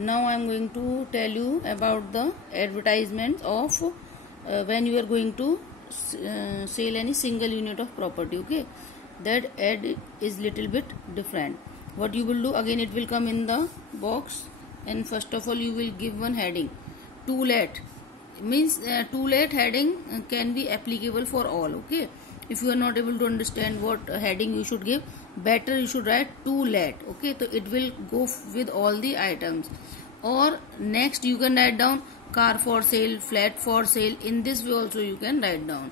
Now I am going to tell you about the advertisements of when you are going to sell any single unit of property. Okay, that ad is little bit different. What you will do, again it will come in the box, and first of all you will give one heading. Too late means too late heading can be applicable for all. Okay, if you are not able to understand what heading you should give, better you should write too late. Okay, so it will go with all the items. Or next you can write down car for sale, flat for sale. In this way also you can write down.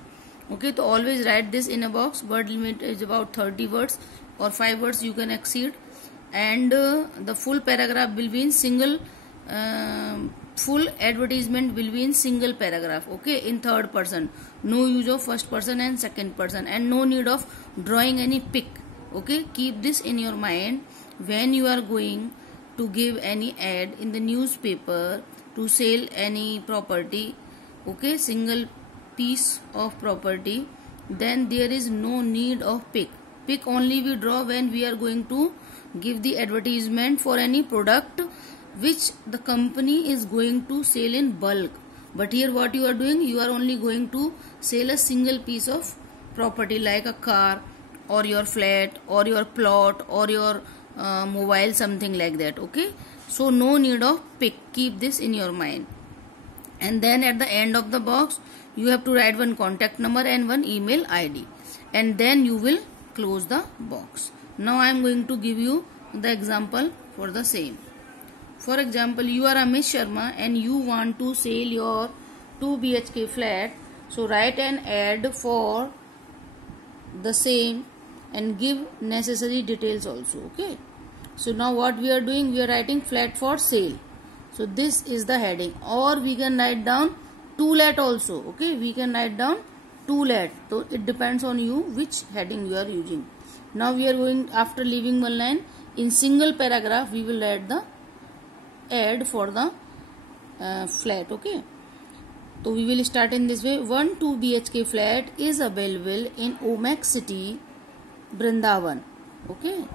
Okay, so always write this in a box. Word limit is about 30 words or 5 words you can exceed, and the full paragraph will be in single full advertisement will be in single paragraph. Okay, in third person, no use of first person and second person, and no need of drawing any pic. Okay, keep this in your mind when you are going to give any ad in the newspaper to sell any property. Okay, single piece of property, then there is no need of pic. Pic only we draw when we are going to give the advertisement for any product which the company is going to sell in bulk. But here what you are doing, you are only going to sell a single piece of property like a car or your flat or your plot or your mobile, something like that. Okay, so no need of pic. Keep this in your mind. And then at the end of the box you have to write one contact number and one email ID, and then you will close the box. Now I am going to give you the example for the same. For example, you are Amish Sharma and you want to sell your 2 BHK flat. So write an ad for the same and give necessary details also. Okay, so now what we are doing, we are writing flat for sale. So this is the heading, or we can write down to let also. Okay, we can write down to let. So it depends on you which heading you are using. Now we are going, after leaving one line, in single paragraph we will write the ad for the flat. Okay, so we will start in this way. 1 2 BHK flat is available in Omax City, Brindavan. Okay,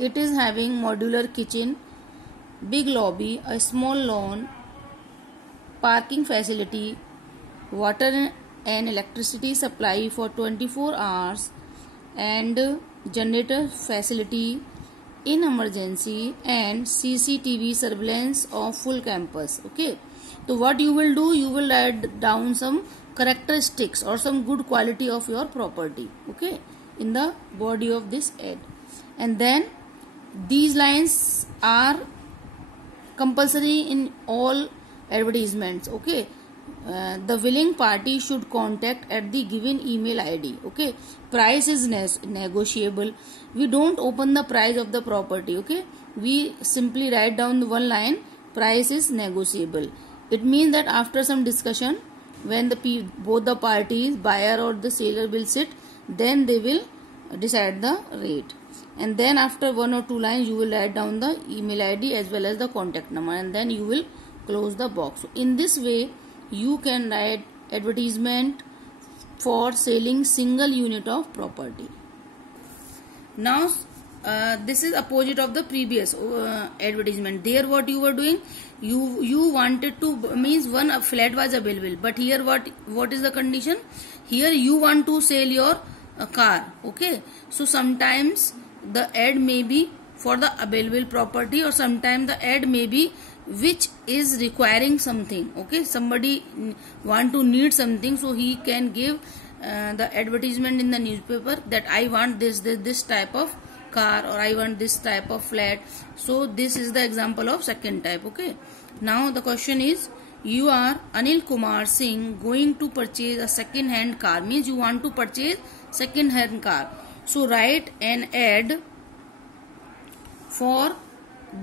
it is having modular kitchen, big lobby, a small lawn, parking facility, water and electricity supply for 24 hours, and generator facility in emergency, and CCTV surveillance of full campus. Okay, so what you will do, you will write down some characteristics or some good quality of your property. Okay, in the body of this ad, and then these lines are compulsory in all advertisements. Okay, the willing party should contact at the given email ID. Okay, price is negotiable. We don't open the price of the property. Okay, we simply write down one line, price is negotiable. It means that after some discussion, when both the parties, buyer or the seller, will sit, then they will decide the rate. And then after 1 or 2 lines you will write down the email ID as well as the contact number, and then you will close the box. So in this way you can write advertisement for selling single unit of property. Now this is opposite of the previous advertisement. There what you were doing, you wanted to, means one flat was available, but here what is the condition? Here you want to sell your car. Okay, so sometimes the ad may be for the available property, or sometimes the ad may be which is requiring something. Okay, somebody want to need something, so he can give the advertisement in the newspaper that I want this type of car, or I want this type of flat. So this is the example of second type. Okay, now the question is, you are Anil Kumar Singh going to purchase a second hand car, means you want to purchase second hand car. So write an ad for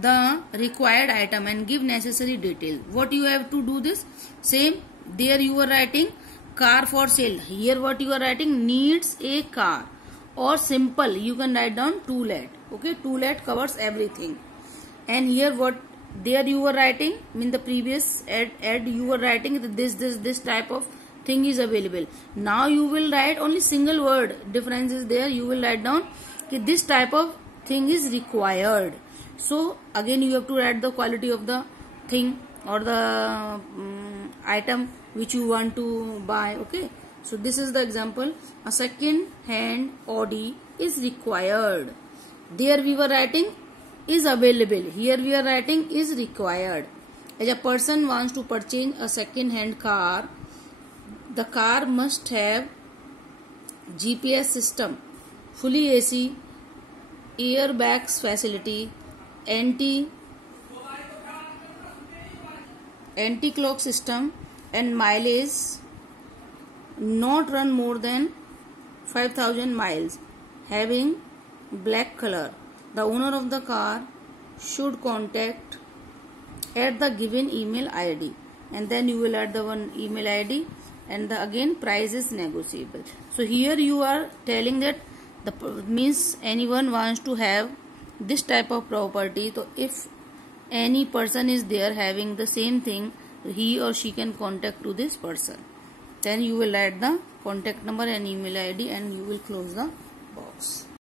the required item and give necessary details. What you have to do this same, there you are writing car for sale. Here what you are writing, needs a car, or simple you can write down to let. Okay, to let covers everything. And here what there you were writing, in the previous ad you were writing that this type of thing is available. Now you will write only single word difference is there. You will write down that this type of thing is required. So again you have to write the quality of the thing or the item which you want to buy. Okay, so this is the example. A second hand Audi is required. There we were writing is available. Here we are writing is required. As a person wants to purchase a second hand car, the car must have GPS system, fully AC, airbags facility, anti-clock system, and mileage not run more than 5,000 miles, having black color. The owner of the car should contact at the given email ID, and then you will add the one email ID, and again price is negotiable. So here you are telling that the means anyone wants to have this type of property. So if any person is there having the same thing, he or she can contact to this person. Then you will add the contact number and email ID and you will close the box.